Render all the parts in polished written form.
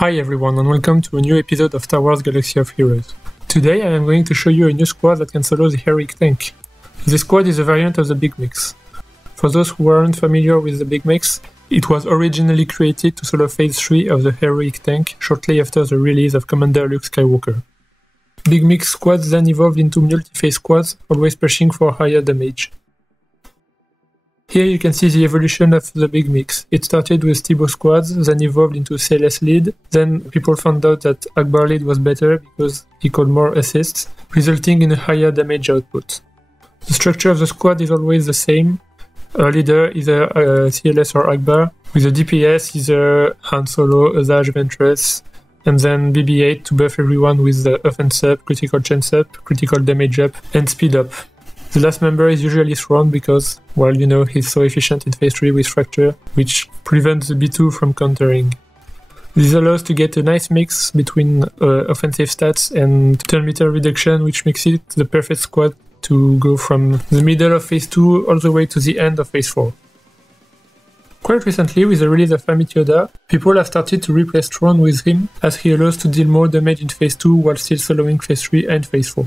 Hi everyone and welcome to a new episode of Star Wars Galaxy of Heroes. Today I am going to show you a new squad that can solo the heroic tank. This squad is a variant of the Big Mix. For those who aren't familiar with the Big Mix, it was originally created to solo Phase 3 of the heroic tank shortly after the release of Commander Luke Skywalker. Big Mix squads then evolved into multi-phase squads, always pushing for higher damage. Here you can see the evolution of the Big Mix. It started with Tibo squads, then evolved into CLS lead, then people found out that Akbar lead was better because he called more assists, resulting in a higher damage output. The structure of the squad is always the same. A leader, either CLS or Akbar, with a DPS, either Han Solo, Asajj Ventress, and then BB-8 to buff everyone with the offense up, critical chance up, critical damage up, and speed up. The last member is usually thrown because, well, you know, he's so efficient in Phase 3 with Fracture, which prevents the B2 from countering. This allows to get a nice mix between offensive stats and turn meter reduction, which makes it the perfect squad to go from the middle of Phase 2 all the way to the end of Phase 4. Quite recently, with the release of Amit Yoda, people have started to replace Throne with him, as he allows to deal more damage in Phase 2 while still soloing Phase 3 and Phase 4.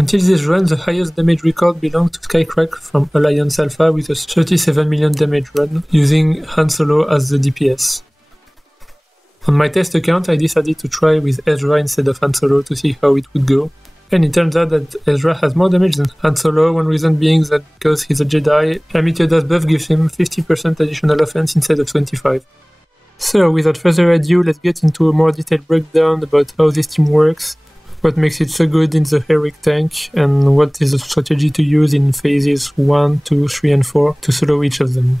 Until this run, the highest damage record belonged to Skycrack from Alliance Alpha with a 37 million damage run, using Han Solo as the DPS. On my test account, I decided to try with Ezra instead of Han Solo to see how it would go, and it turns out that Ezra has more damage than Han Solo, one reason being that because he's a Jedi, Amit Yoda's buff gives him 50% additional offense instead of 25%. So, without further ado, let's get into a more detailed breakdown about how this team works, what makes it so good in the heroic tank, and what is the strategy to use in phases 1, 2, 3 and 4 to solo each of them.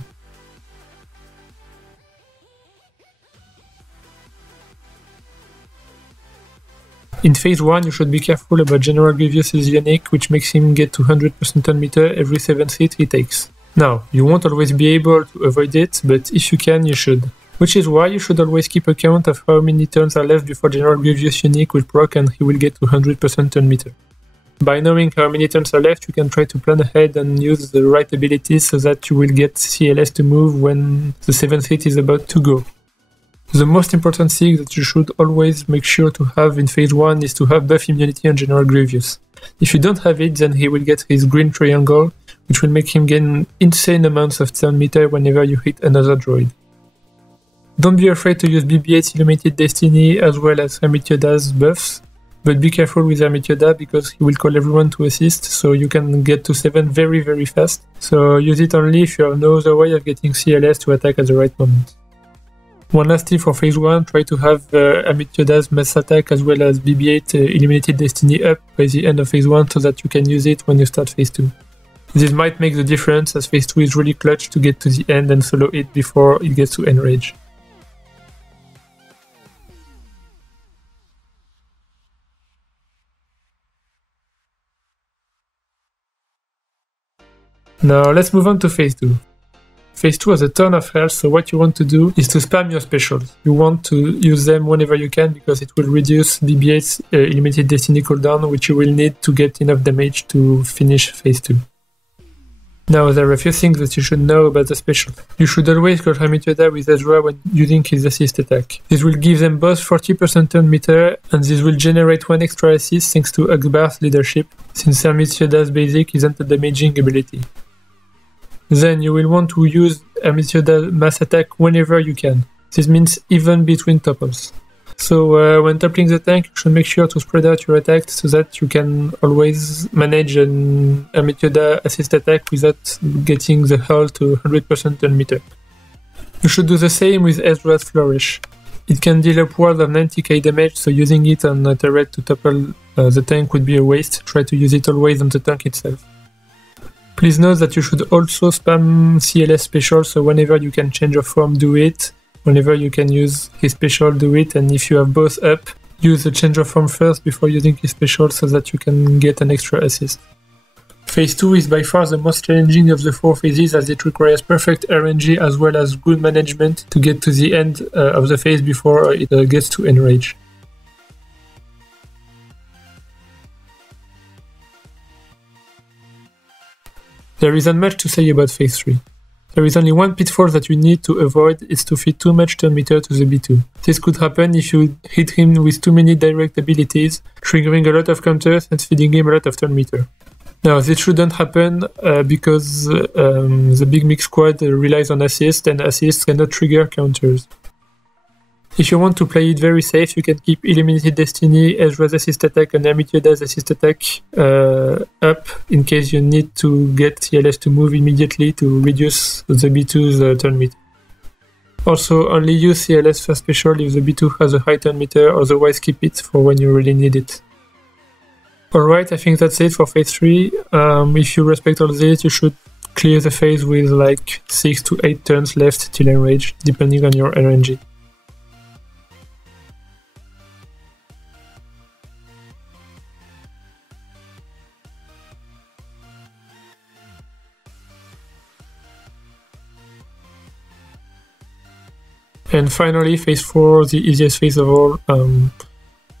In phase 1 you should be careful about General Grievous's unique, which makes him get to 100% turn meter every 7th hit he takes. Now, you won't always be able to avoid it, but if you can, you should. Which is why you should always keep account of how many turns are left before General Grievous unique will proc and he will get to 100% turn meter. By knowing how many turns are left, you can try to plan ahead and use the right abilities so that you will get CLS to move when the 7th hit is about to go. The most important thing that you should always make sure to have in phase 1 is to have buff immunity on General Grievous. If you don't have it, then he will get his green triangle, which will make him gain insane amounts of turn meter whenever you hit another droid. Don't be afraid to use BB-8's Illuminated Destiny as well as Amit Yoda's buffs, but be careful with Amit Yoda because he will call everyone to assist, so you can get to 7 very fast. So use it only if you have no other way of getting CLS to attack at the right moment. One last tip for phase 1, try to have Amit Yoda's mass attack as well as BB-8 Illuminated Destiny up by the end of phase 1 so that you can use it when you start phase 2. This might make the difference as phase 2 is really clutch to get to the end and solo it before it gets to enrage. Now let's move on to phase 2. Phase 2 has a ton of health, so what you want to do is to spam your specials. You want to use them whenever you can because it will reduce BB-8's Illuminated Destiny cooldown, which you will need to get enough damage to finish phase 2. Now there are a few things that you should know about the special. You should always call Amit Yoda with Ezra when using his assist attack. This will give them both 40% turn meter, and this will generate 1 extra assist thanks to Akbar's leadership, since Amit Yoda's basic isn't a damaging ability. Then you will want to use Amit Yoda's mass attack whenever you can. This means even between topples. So when toppling the tank, you should make sure to spread out your attacks so that you can always manage an Amit Yoda assist attack without getting the hull to 100% turn meter. You should do the same with Ezra's Flourish. It can deal upwards of 90k damage, so using it on a turret to topple the tank would be a waste. Try to use it always on the tank itself. Please note that you should also spam CLS special, so whenever you can change your form, do it. Whenever you can use his special, do it, and if you have both up, use the change of form first before using his special so that you can get an extra assist. Phase 2 is by far the most challenging of the 4 phases as it requires perfect RNG as well as good management to get to the end of the phase before it gets to enrage. There isn't much to say about phase 3. There is only one pitfall that you need to avoid, is to feed too much turn meter to the B2. This could happen if you hit him with too many direct abilities, triggering a lot of counters and feeding him a lot of turn meter. Now, this shouldn't happen because the Big Mix squad relies on assist, and assist cannot trigger counters. If you want to play it very safe, you can keep Illuminated Destiny, Ezra's assist attack, and Hermitioda's assist attack up in case you need to get CLS to move immediately to reduce the B2's turn meter. Also, only use CLS for special if the B2 has a high turn meter, otherwise keep it for when you really need it. Alright, I think that's it for phase 3. If you respect all this, you should clear the phase with like 6 to 8 turns left till enrage, depending on your RNG. And finally, phase 4, the easiest phase of all.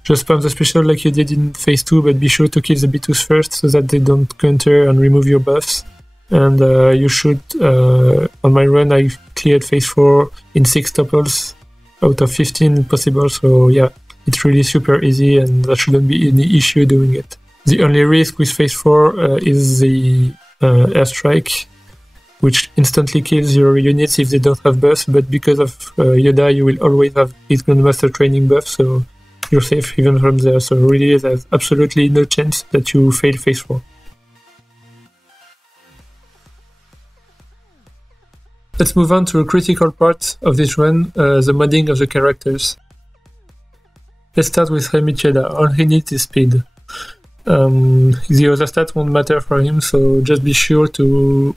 Just spam the special like you did in phase 2, but be sure to kill the B2s first so that they don't counter and remove your buffs. And you should, on my run, I cleared phase 4 in 6 topples out of 15 possible. So yeah, it's really super easy and there shouldn't be any issue doing it. The only risk with phase 4 is the airstrike, which instantly kills your units if they don't have buffs, but because of Yoda, you will always have his Grandmaster training buff, so you're safe even from there. So really, there's absolutely no chance that you fail phase 4. Let's move on to a critical part of this run, the modding of the characters. Let's start with Hermitioda. All he needs is speed. The other stats won't matter for him, so just be sure to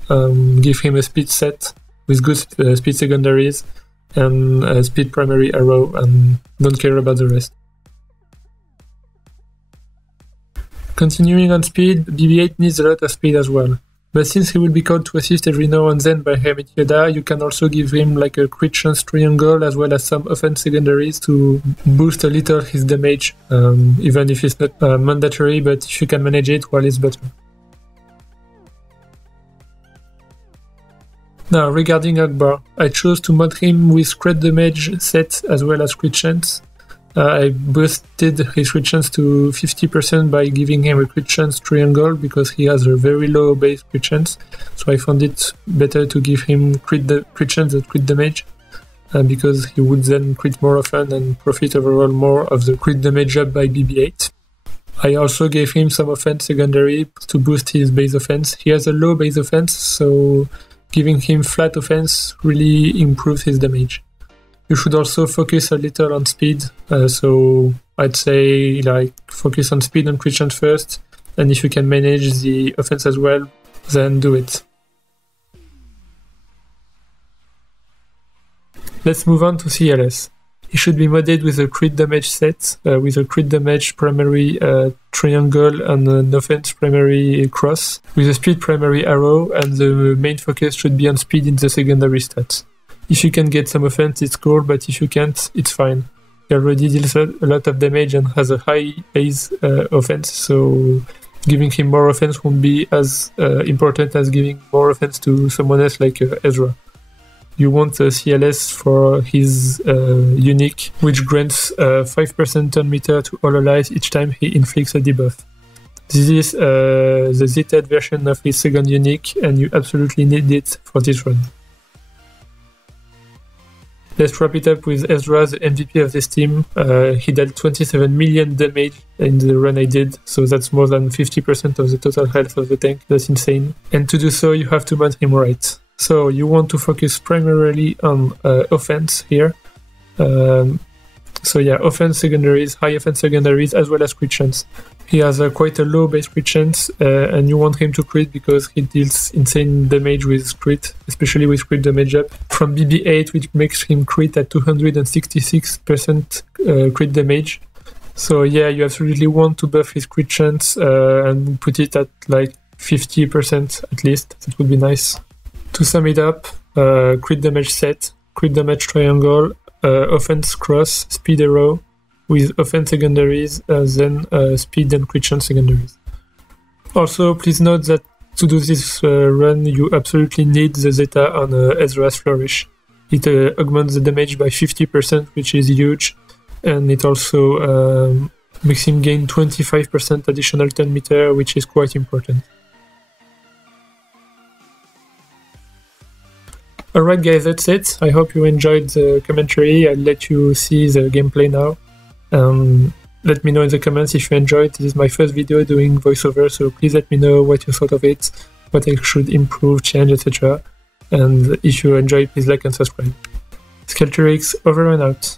give him a speed set with good speed secondaries and a speed primary arrow, and don't care about the rest. Continuing on speed, BB-8 needs a lot of speed as well. But since he will be called to assist every now and then by Hermitioda, you can also give him like a crit chance triangle as well as some offense secondaries to boost a little his damage, even if it's not mandatory, but if you can manage it, well, it's better. Now, regarding Akbar, I chose to mod him with crit damage set as well as crit chance. I boosted his crit chance to 50% by giving him a crit chance triangle because he has a very low base crit chance, so I found it better to give him crit chance than crit damage, because he would then crit more often and profit overall more of the crit damage up by BB-8. I also gave him some offense secondary to boost his base offense. He has a low base offense, so giving him flat offense really improves his damage. You should also focus a little on speed, so I'd say like focus on speed and crit chance first, and if you can manage the offense as well, then do it. Let's move on to CLS. He should be modded with a crit damage set, with a crit damage primary triangle and an offense primary cross, with a speed primary arrow, and the main focus should be on speed in the secondary stats. If you can get some offense, it's cool, but if you can't, it's fine. He already deals a lot of damage and has a high base offense, so giving him more offense won't be as important as giving more offense to someone else like Ezra. You want a CLS for his unique, which grants 5% turn meter to all allies each time he inflicts a debuff. This is the ZTED version of his second unique, and you absolutely need it for this run. Let's wrap it up with Ezra, the MVP of this team. He dealt 27 million damage in the run I did, so that's more than 50% of the total health of the tank. That's insane. And to do so, you have to mod him right. So you want to focus primarily on offense here. So yeah, offense secondaries, high offense secondaries, as well as crit chance. He has quite a low base crit chance, and you want him to crit because he deals insane damage with crit, especially with crit damage up from BB-8, which makes him crit at 266% crit damage. So yeah, you absolutely want to buff his crit chance and put it at like 50% at least. That would be nice. To sum it up, crit damage set, crit damage triangle, offense cross, speed arrow, with offense secondaries, then speed and crit chance secondaries. Also, please note that To do this run, you absolutely need the Zeta on Ezra's Flourish. It augments the damage by 50%, which is huge, and it also makes him gain 25% additional 10 meter, which is quite important. Alright guys, that's it. I hope you enjoyed the commentary. I'll let you see the gameplay now. Let me know in the comments if you enjoyed. This is my first video doing voiceover, so please let me know what you thought of it, what I should improve, change, etc. And if you enjoyed, please like and subscribe. Skelturix over and out.